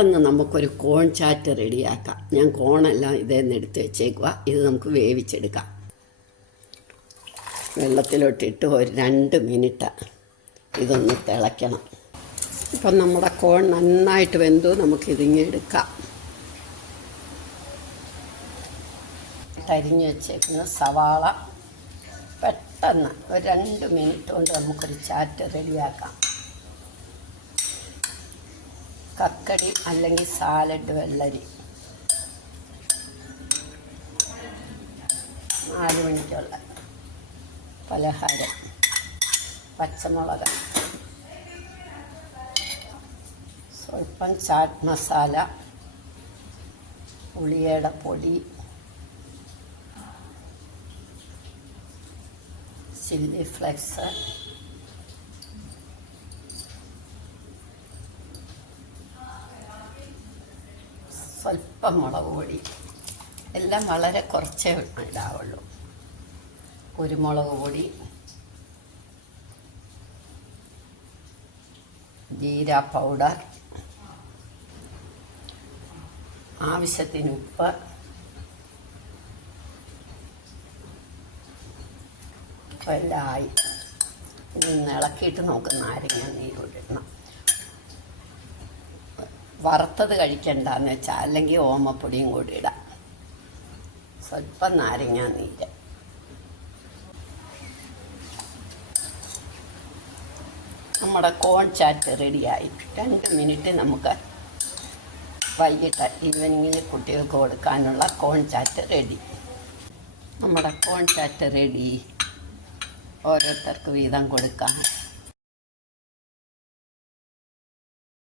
പെട്ടെന്ന് നമുക്കൊരു കോൺ ചാറ്റ് റെഡിയാക്കാം. ഞാൻ കോണെല്ലാം ഇതേന്ന് എടുത്ത് വെച്ചേക്കുക. ഇത് നമുക്ക് വേവിച്ചെടുക്കാം. വെള്ളത്തിലോട്ടിട്ട് ഒരു 2 മിനിറ്റ് ഇതൊന്ന് തിളയ്ക്കണം. ഇപ്പം നമ്മുടെ കോൺ നന്നായിട്ട് വെന്തു. നമുക്കിതിങ്ങെടുക്കാം. അരിഞ്ഞ് വെച്ചേക്കുന്ന സവാള പെട്ടെന്ന് ഒരു 2 മിനിറ്റ് കൊണ്ട് നമുക്കൊരു ചാറ്റ് റെഡിയാക്കാം. കക്കടി അല്ലെങ്കിൽ സാലഡ് വെള്ളരി 4 മണിക്കുള്ള പലഹാരം. പച്ചമുളക്, സ്വല്പം ചാറ്റ് മസാല, ഉള്ളിയുടെ പൊടി, ചില്ലി ഫ്ലെക്സ്, സ്വല്പം മുളക് പൊടി. എല്ലാം വളരെ കുറച്ചേ ഇടാവുള്ളൂ. കുരുമുളക് പൊടി, ജീര പൗഡർ, ആവശ്യത്തിന് ഉപ്പ്, എല്ലാം ആയി. ഇനി ഇളക്കിയിട്ട് നമുക്ക് നാരങ്ങ നീരോട്ടിടണം. വറുത്തത് കഴിക്കണ്ടെന്ന് വെച്ചാൽ അല്ലെങ്കിൽ ഓമപ്പൊടിയും കൂടി ഇടാം. സ്വല്പം നാരങ്ങ നീര്. നമ്മുടെ കോൺ ചാറ്റ് റെഡിയായി. 2 മിനിറ്റ് നമുക്ക് വൈകിട്ട് ഈവനിങ്ങിന് കുട്ടികൾക്ക് കൊടുക്കാനുള്ള കോൺ ചാറ്റ് റെഡി. നമ്മുടെ കോൺ ചാറ്റ് റെഡി. ഓരോരുത്തർക്ക് വീതം കൊടുക്കാം.